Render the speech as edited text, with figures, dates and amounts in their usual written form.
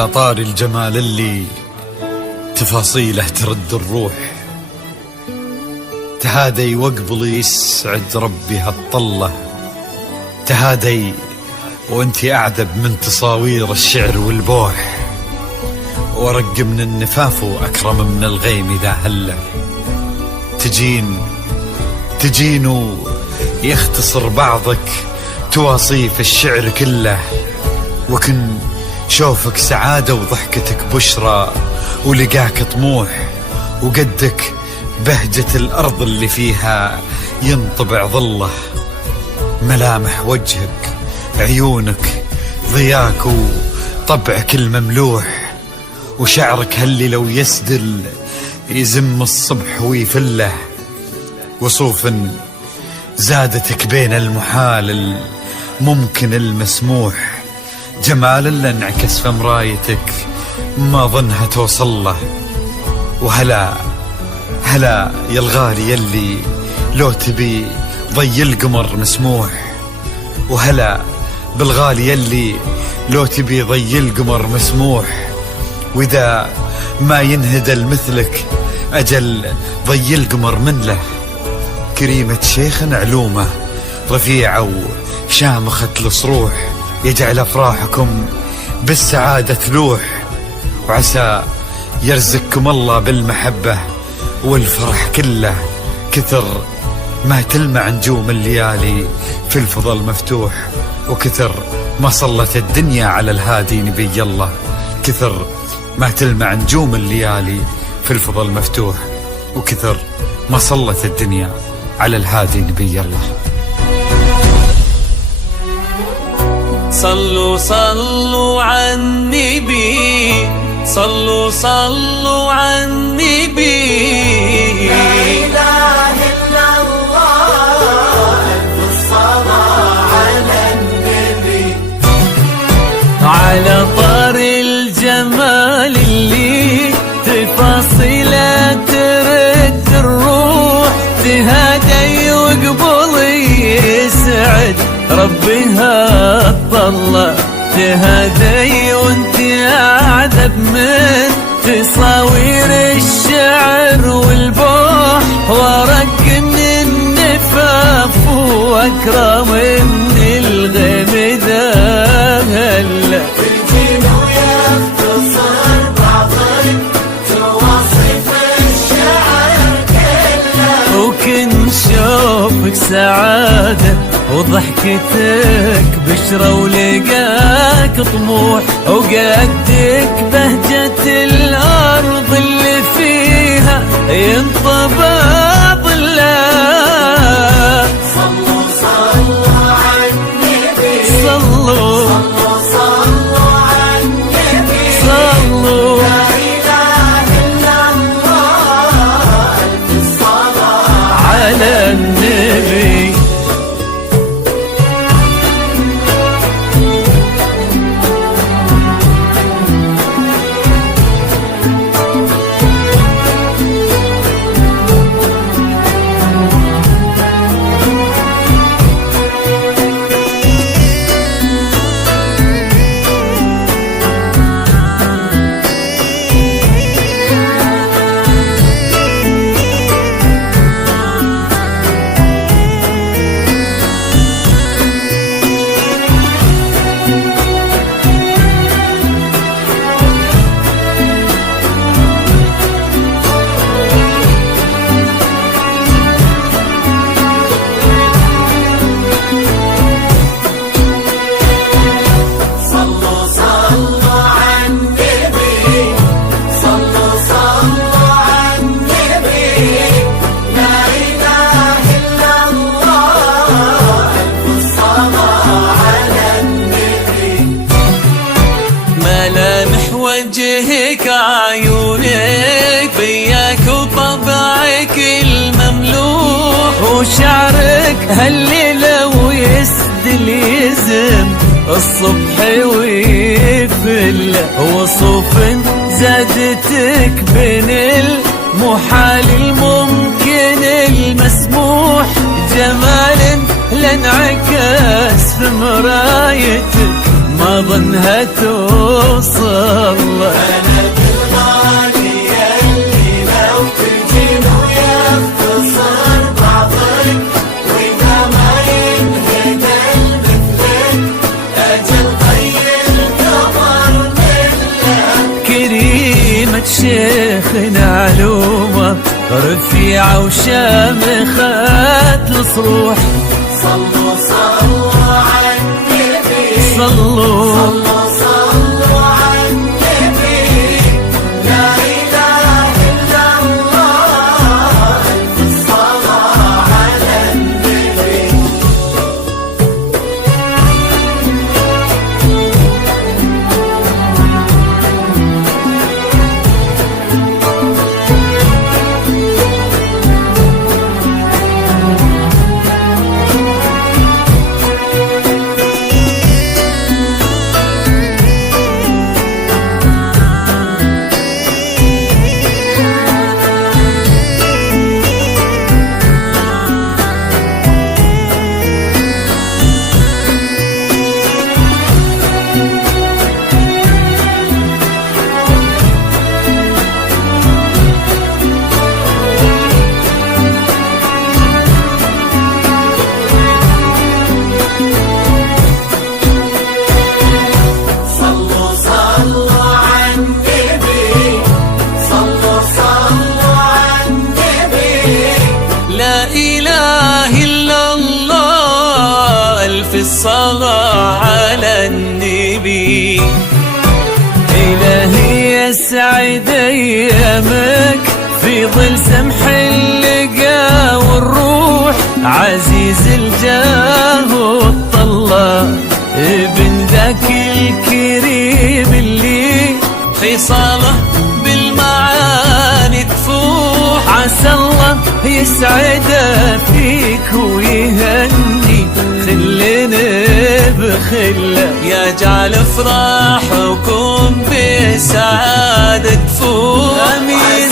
على طار الجمال اللي تفاصيله ترد الروح، تهادي وقبلي يسعد ربي هالطلة، تهادي وانتي أعذب من تصاوير الشعر والبوح، ورق من النفاف وأكرم من الغيم إذا هله، تجين يختصر بعضك تواصيف الشعر كله، وكن شوفك سعادة وضحكتك بشرى، ولقاك طموح وقدك بهجة الأرض اللي فيها ينطبع ظله، ملامح وجهك عيونك ضياك وطبعك المملوح، وشعرك هاللي لو يسدل يزم الصبح ويفله، وصوف زادتك بين المحال الممكن المسموح، جمال اللي انعكس في مرايتك ما ظنها توصل له، وهلا يا الغالي يلي لو تبي ضي القمر مسموح، وهلا بالغالي يلي لو تبي ضي القمر مسموح، وإذا ما ينهدل مثلك أجل ضي القمر من له، كريمة شيخ علومه رفيعة وشامخة الصروح، يجعل أفراحكم بالسعادة تلوح، وعسى يرزقكم الله بالمحبة والفرح كله، كثر ما تلمع نجوم الليالي في الفضل مفتوح، وكثر ما صلت الدنيا على الهادي نبي الله، كثر ما تلمع نجوم الليالي في الفضل مفتوح، وكثر ما صلت الدنيا على الهادي نبي الله. صلوا صلوا على النبي، صلوا على النبي، لا إله إلا الله، الصلاة على النبي، على طار الجمال اللي تفاصيله ترد الروح، تهادي وقبلي يسعد ربي هالطلة، تهادي وانتي أعذب من تصاوير الشعر والبوح، ورق من النفاف وأكرم من الغيم ذا هلا، تجين ويختصر بعضك تواصف الشعر كله، وكن شوفك سعادة وضحكتك بشرى، ولقاك طموح وقدك بهجة الأرض اللي فيها ينطبع ظله. صلوا على النبي، صلوا على النبي، صلوا لا إله إلا الله، الصلاة على النبي. وجهك عيونك بياك وطبعك المملوح، وشعرك هالليلة ويسدل يزم الصبح ويفل، وصوف زادتك بين المحال الممكن المسموح، جمال لانعكس في مرايتك ما ما ظنها توصل له. بلد الغالية اللي لو تجين ويختصر بعضك وإذا ما ينهدى مثلك أجل طي القمر منك. كريمة شيخنا علومة رفيعة وشامخة الصروح. صلوا صلوا على النبي صلوا صلوا صلوا على النبي لا إله إلا الله ألف الصلاة على النبي. صلوا صلوا على النبي صلوا صلوا على النبي. لا إله إلا الله ألف الصلاة على النبي. إلهي يسعد أيامك في ظل سمح اللقا والروح. عزيز الجاه والطلة ابن ذاك الكريم اللي خصاله بالمعاني تفوح. عسى الله يسعد فيك ويهني خلنا بخله. يا جعل افراحكم بسعادة تفوح. آمين.